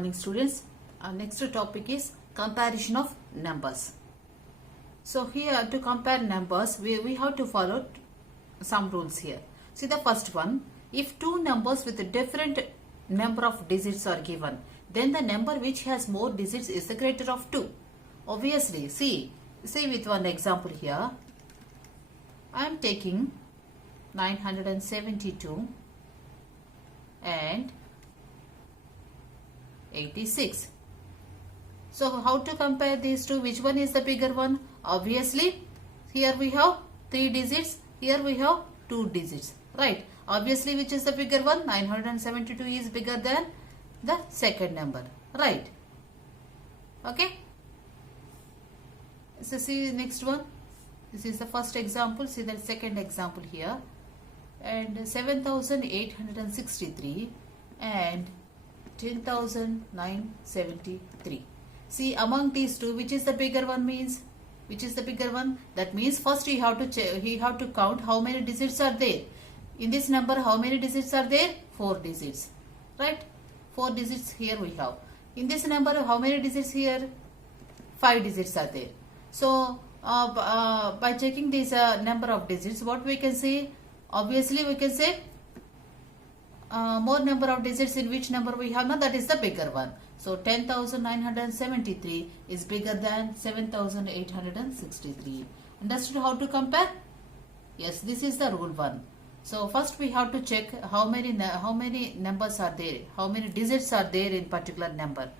morning students. Our next topic is comparison of numbers. So here to compare numbers we have to follow some rules here. See the first one, if two numbers with a different number of digits are given, then the number which has more digits is the greater of 2. Obviously, see with one example here. I am taking 972 and 86. So how to compare these two? Which one is the bigger one? Obviously, here we have 3 digits, here we have 2 digits, right? Obviously, which is the bigger one? 972 is bigger than the second number, right? Okay. So see next one. This is the first example. See the second example here. And 7,863 and 10,973. See among these two, which is the bigger one means? Which is the bigger one? That means first you have to count how many digits are there. In this number, how many digits are there? 4 digits, right? 4 digits here we have. In this number, how many digits here? 5 digits are there. So by checking this number of digits, what we can say? Obviously, we can say more number of digits in which number we have now, that is the bigger one. So 10,973 is bigger than 7,863. Understood how to compare? Yes, this is the rule 1. So first we have to check how many numbers are there, how many digits are there in particular number.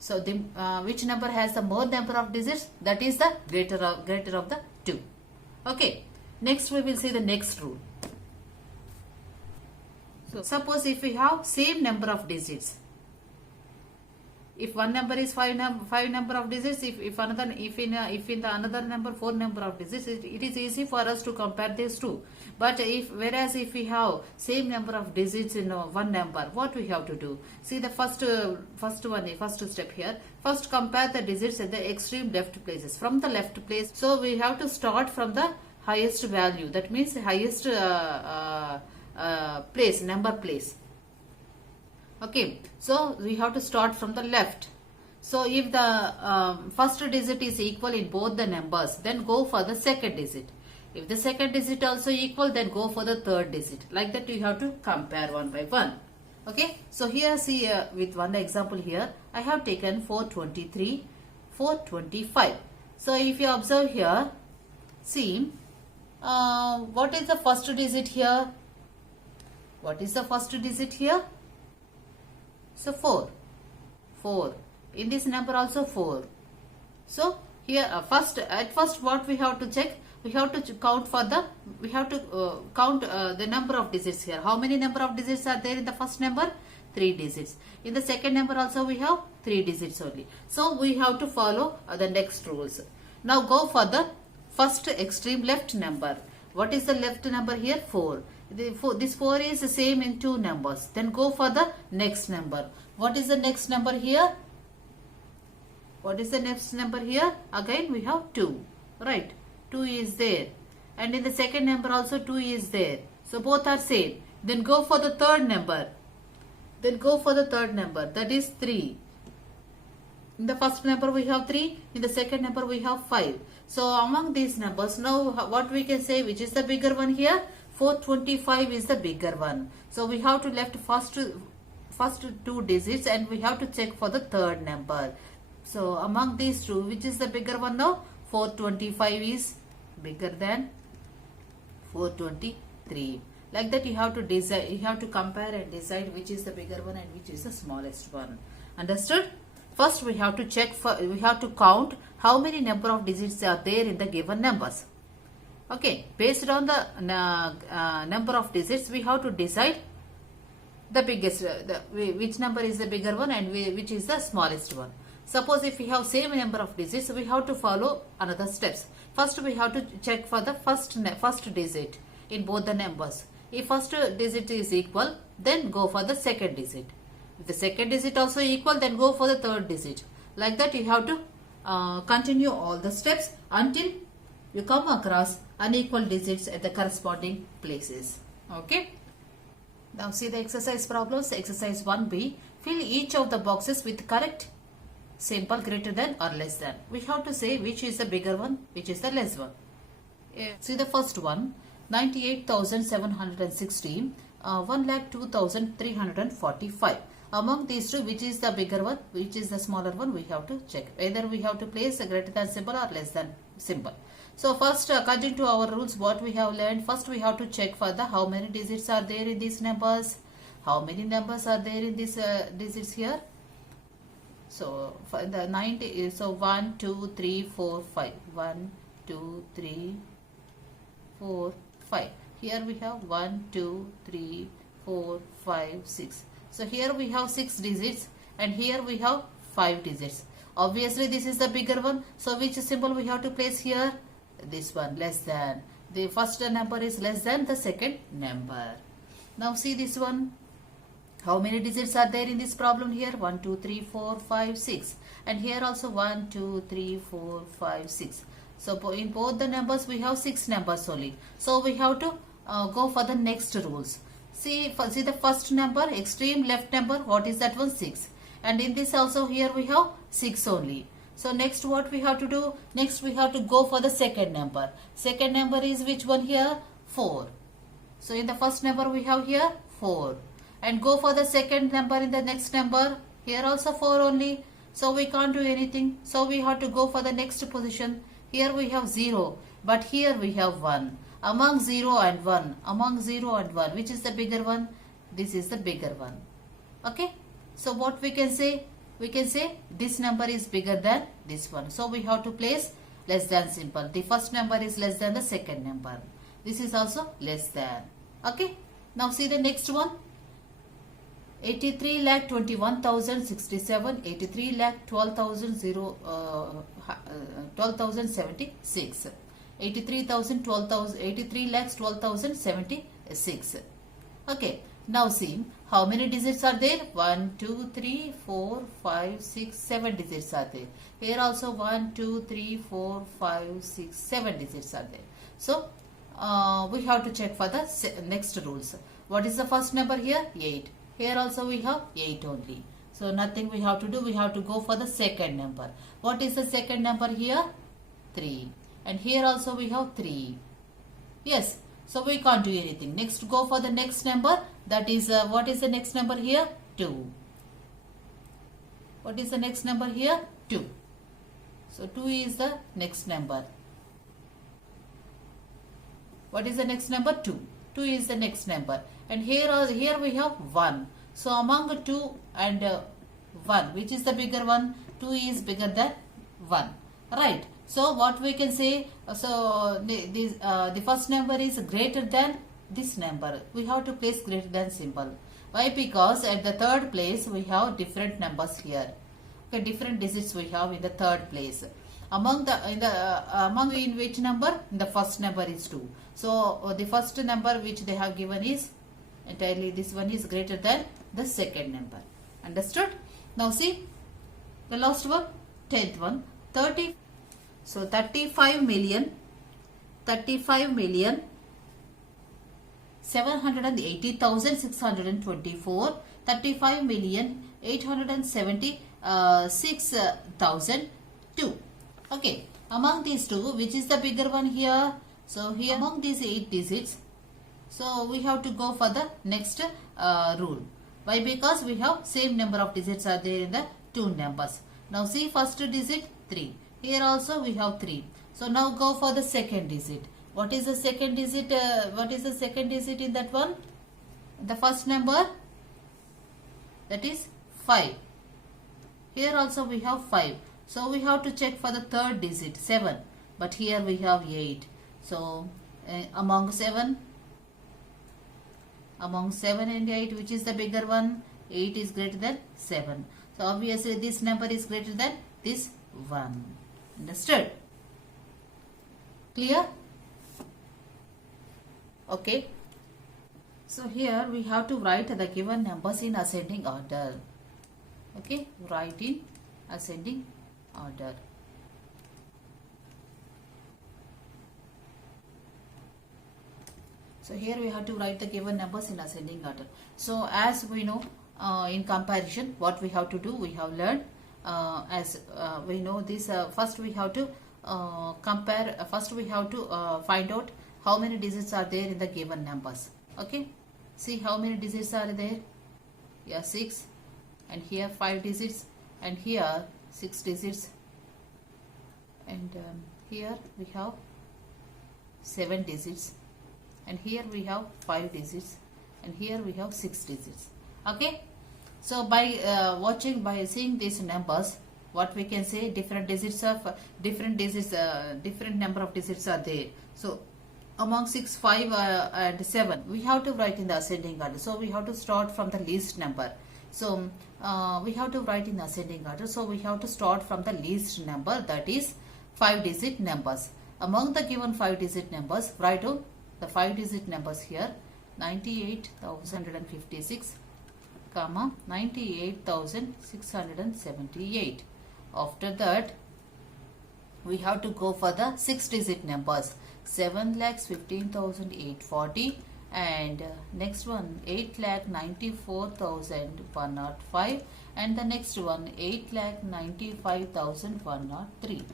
So the which number has the more number of digits, that is the greater of the 2. Okay. Next we will see the next rule. So suppose if we have same number of digits, if one number is 5 number of digits, if in the another number 4 number of digits, it is easy for us to compare these two. But whereas if we have same number of digits in one number, what we have to do? See the first step here. First compare the digits at the extreme left places. From the left place, so we have to start from the highest value. That means the highest number place. Okay, so we have to start from the left. So if the first digit is equal in both the numbers, then go for the second digit. If the second digit also equal, then go for the third digit. Like that you have to compare one by one. Okay, so here see with one example here, I have taken 423, 425. So if you observe here, see what is the first digit here? What is the first digit here? So 4. In this number also 4. So here at first what we have to check? We have to count the number of digits here. How many number of digits are there in the first number? 3 digits. In the second number also we have 3 digits only. So we have to follow the next rules. Now go for the first extreme left number. What is the left number here? 4. This 4 is the same in 2 numbers. Then go for the next number. What is the next number here? What is the next number here? Again we have 2. Right. 2 is there. And in the second number also 2 is there. So both are same. Then go for the third number. That is 3. In the first number we have 3. In the second number we have 5. So among these numbers, now what we can say, which is the bigger one here? 425 is the bigger one. So we have to left first 2 digits and we have to check for the third number. So among these two, which is the bigger one now? 425 is bigger than 423. Like that you have to decide, you have to compare and decide which is the bigger one and which is the smallest one. Understood? First we have to count how many number of digits are there in the given numbers. Okay, based on the number of digits, we have to decide the biggest, which number is the bigger one and which is the smallest one. Suppose if we have same number of digits, we have to follow another steps. First we have to check for the first digit in both the numbers. If first digit is equal, then go for the second digit. If the second digit also equal, then go for the third digit. Like that you have to continue all the steps until you come across unequal digits at the corresponding places. Okay. Now see the exercise problems. Exercise 1B. Fill each of the boxes with correct symbol greater than or less than. We have to say which is the bigger one, which is the less one. See the first one, 98,716, 1,02,345. Among these two, which is the bigger one, which is the smaller one, we have to check. Either we have to place a greater than symbol or less than symbol. So first, according to our rules, what we have learned, first we have to check for the how many digits are there in these numbers. How many numbers are there in these digits here? So for the 90, so 1, 2, 3, 4, 5. 1, 2, 3, 4, 5. Here we have 1, 2, 3, 4, 5, 6. So here we have 6 digits and here we have 5 digits. Obviously this is the bigger one. So which symbol we have to place here? This one, less than. The first number is less than the second number. Now see this one. How many digits are there in this problem here? 1, 2, 3, 4, 5, 6. And here also 1, 2, 3, 4, 5, 6. So in both the numbers we have 6 numbers only. So we have to go for the next rules. See the first number, extreme left number, what is that one? 6. And in this also here we have 6 only. So next what we have to do? Next we have to go for the second number. Second number is which one here? 4. So in the first number we have here 4. And go for the second number in the next number. Here also 4 only. So we can't do anything. So we have to go for the next position. Here we have 0. But here we have 1. Among 0 and 1. Among 0 and 1. Which is the bigger one? This is the bigger one. Okay. So what we can say? We can say this number is bigger than this one. So we have to place less than symbol. The first number is less than the second number. This is also less than. Okay. Now see the next one. 83,21,067, 83,12,076, 83,12,076. Okay. Now see how many digits are there? 1, 2, 3, 4, 5, 6, 7 digits are there. Here also 1, 2, 3, 4, 5, 6, 7 digits are there. So we have to check for the next rules. What is the first number here? 8. Here also we have 8 only. So nothing we have to do. We have to go for the second number. What is the second number here? 3. And here also we have 3. Yes. So we can't do anything. Next go for the next number. That is what is the next number here? 2. What is the next number here? 2. So 2 is the next number. What is the next number? 2. 2 is the next number. And here we have 1. So among 2 and 1, which is the bigger one? 2 is bigger than 1. Right. So what we can say? So the first number is greater than this number. We have to place greater than symbol. Why? Because at the third place we have different numbers here. Okay, different digits we have in the third place. Among in which number? The first number is 2. So the first number which they have given is entirely this one is greater than the second number. Understood? Now see the last one, 10th one, 30. So 35 million 780,624, 35,876,002. Okay, among these two, which is the bigger one here? So here among these 8 digits, so we have to go for the next rule. Why? Because we have same number of digits are there in the two numbers. Now see first digit 3. Here also we have 3. So now go for the second digit. What is the second digit? What is the second digit in that one? The first number, that is 5. Here also we have 5. So we have to check for the third digit 7. But here we have 8. So among 7 and 8, which is the bigger one? 8 is greater than 7. So obviously this number is greater than this 1. Understood? Clear? Okay. So here we have to write the given numbers in ascending order. Okay, write in ascending order. So here we have to write the given numbers in ascending order. So as we know, in comparison, what we have to do, we have learned as we know this. First we have to compare. First we have to find out how many digits are there in the given numbers. Okay, see how many digits are there. Yeah, 6, and here 5 digits, and here 6 digits, and here we have 7 digits, and here we have 5 digits, and here we have 6 digits. Okay, so by seeing these numbers, what we can say, different number of digits are there. So among 6, 5 and 7, we have to write in the ascending order. So we have to start from the least number. So we have to write in ascending order. So we have to start from the least number, that is 5 digit numbers. Among the given 5 digit numbers, write down the 5 digit numbers here. 98,156, 98,678. After that, we have to go for the 6 digit numbers. 7,15,840, and next one 8,94,105, and the next one 8,95,103.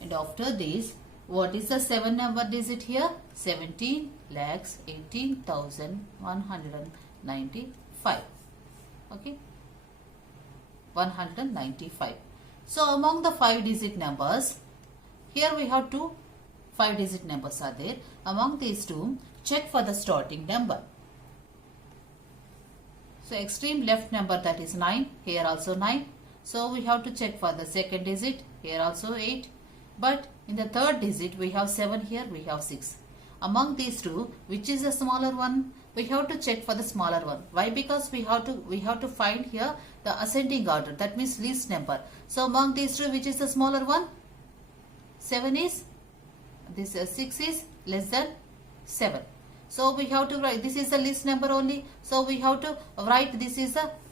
And after this, what is the 7 number digit here? 17,18,195. Okay, 195. So among the 5 digit numbers, here we have 2 5 digit numbers are there. Among these two, check for the starting number. So extreme left number, that is 9, here also 9. So we have to check for the second digit, here also 8. But in the third digit, we have 7, here we have 6. Among these two, which is the smaller one? We have to check for the smaller one. Why? Because we have to find here the ascending order, that means least number. So among these two, which is the smaller one? 7 is, this 6 is less than 7. So we have to write, this is the least number only. So we have to write,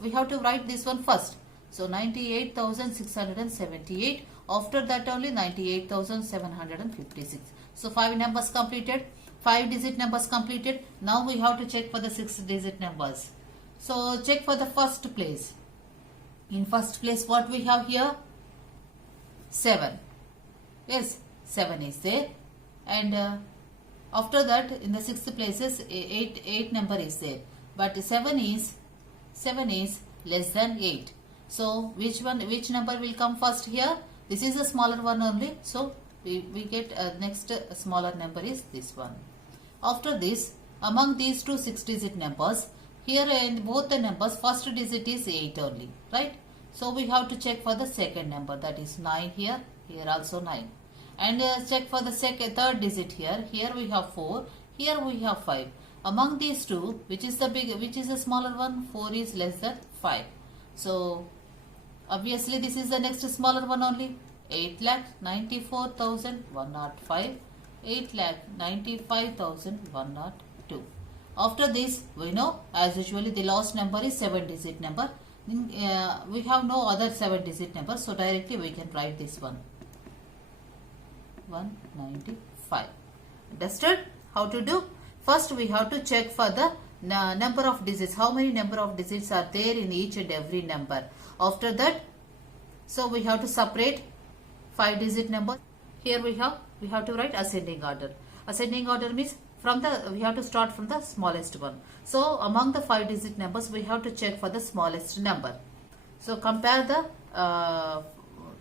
we have to write this one first. So 98,678. After that only 98,756. So 5 numbers completed. 5 digit numbers completed. Now we have to check for the 6 digit numbers. So check for the first place. In first place, what we have here? 7. Yes, 7 is there. And after that, in the 6th places, 8 number is there. But 7 is less than 8. So which number will come first here? This is a smaller one only. So we get next smaller number is this one. After this, among these two 6 digit numbers, here in both the numbers, first digit is 8 only, right? So we have to check for the second number, that is 9 here, here also 9. And check for the third digit here. Here we have 4, here we have 5. Among these two, which is the smaller one? 4 is less than 5. So obviously this is the next smaller one only. 8,94,105, 8,95,102. After this, we know as usually the last number is 7 digit number. We have no other 7 digit number, so directly we can write this one. 195. Understood how to do? First we have to check for the number of digits. How many number of digits are there in each and every number? After that, so we have to separate 5 digit number. Here we have to write ascending order. Ascending order means we have to start from the smallest one. So among the 5 digit numbers, we have to check for the smallest number. So compare the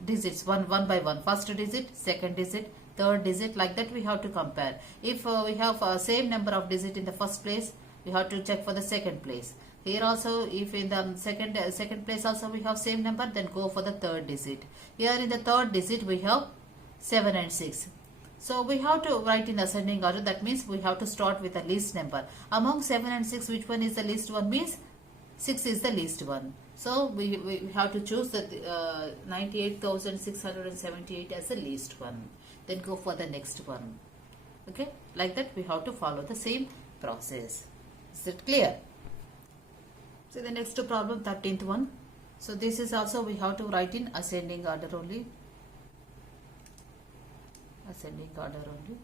digits one by one. First digit, second digit, third digit, like that we have to compare. If we have same number of digit in the first place, we have to check for the second place. Here also, if in the second place also we have same number, then go for the third digit. Here in the third digit we have 7 and 6. So we have to write in ascending order. That means we have to start with the least number. Among 7 and 6, which one is the least one? Means 6 is the least one. So we have to choose the 98,678 as the least one. Then go for the next one. Okay, like that we have to follow the same process. Is it clear? So the next problem, 13th one. So this is also we have to write in ascending order only. Ascending order only.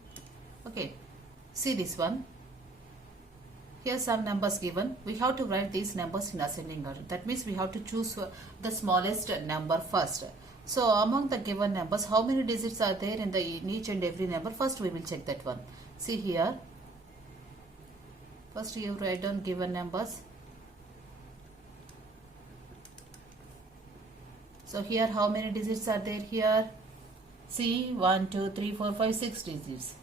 Okay, see this one. here some numbers given. We have to write these numbers in ascending order. That means we have to choose the smallest number first. So among the given numbers, how many digits are there in each and every number? First we will check that one. See here. First you write down given numbers. So here how many digits are there here? See 1, 2, 3, 4, 5, 6 digits.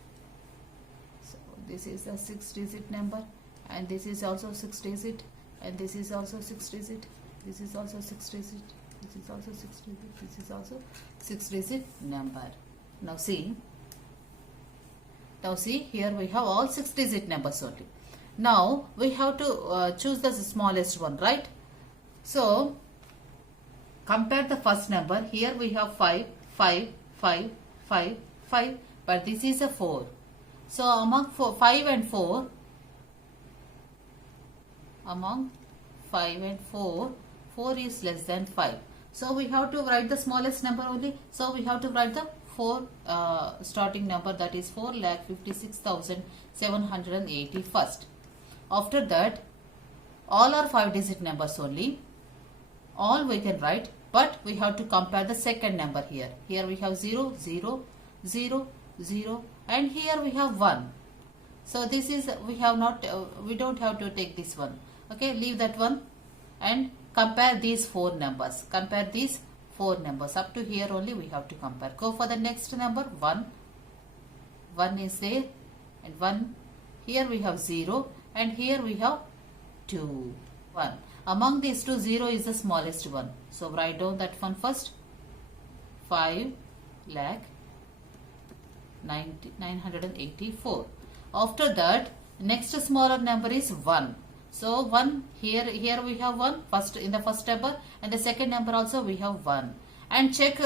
So this is a 6-digit number, and this is also 6 digit, and this is also 6 digit. This is also 6 digit. This is also 6 digit. This is also 6-digit number. Now see here we have all 6-digit numbers only. Now we have to choose the smallest one, right? So compare the first number. Here we have 5, 5, 5, 5, 5, but this is a 4. So among 5 and 4, 4 is less than 5. So we have to write the smallest number only. So we have to write the 4 starting number, that is 4,56,780 first. After that, all are 5-digit numbers only. All we can write, but we have to compare the second number here. Here we have 0, 0, 0, 0, and here we have 1. So this is, we don't have to take this one. Okay, leave that one and compare these 4 numbers. Compare these 4 numbers. Up to here only we have to compare. Go for the next number. 1. 1 is there, and 1. Here we have 0, and here we have 2. 1. Among these two, 0 is the smallest one. So write down that one first. 5,984. After that, next smaller number is 1. So 1, here we have 1 first in the first number, and the second number also we have 1. And check,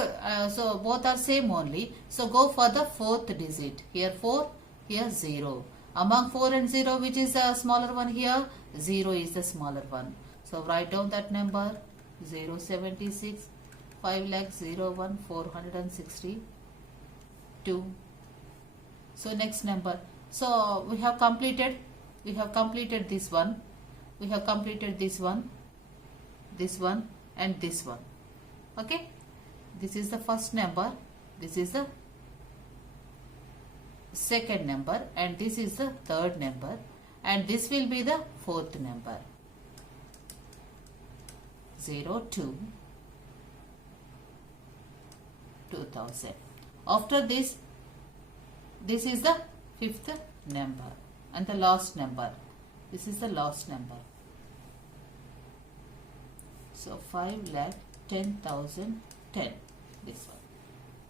so both are same only. So go for the 4th digit. Here 4, here 0. Among 4 and 0, which is the smaller one here? 0 is the smaller one. So write down that number. 076, 5,01,462. So next number. So we have completed this one. We have completed this one, and this one. Okay. This is the first number. This is the second number, and this is the third number, and this will be the 4th number. 02, 2000. After this is the 5th number and the last number. This is the last number. So 5,10,010. This one.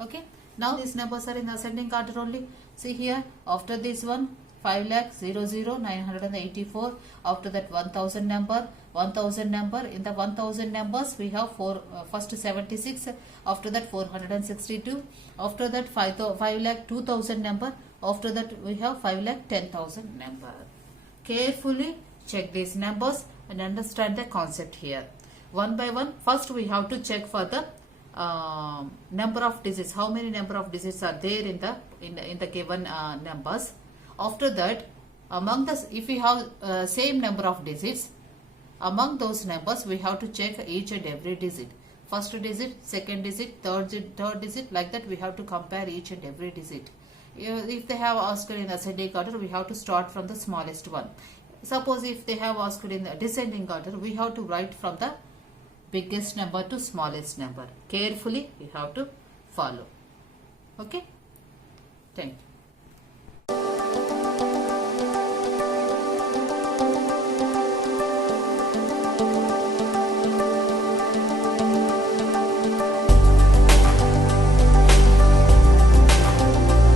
Okay. Now these numbers are in ascending order only. See here, after this one, 5,00,984. After that, 1,000 number. In the 1,000 numbers, we have first 76. After that, 462. After that, 5,02,000 number. After that, we have 5,10,000 number. Carefully check these numbers and understand the concept here. One by one, first we have to check for the number of digits. How many number of digits are there in the given numbers? After that, among the, if we have same number of digits, among those numbers we have to check each and every digit. First digit, second digit, third digit, like that we have to compare each and every digit. If they have asked in ascending order, we have to start from the smallest one. Suppose if they have asked in descending order, we have to write from the biggest number to smallest number. Carefully we have to follow. Okay. Thank you.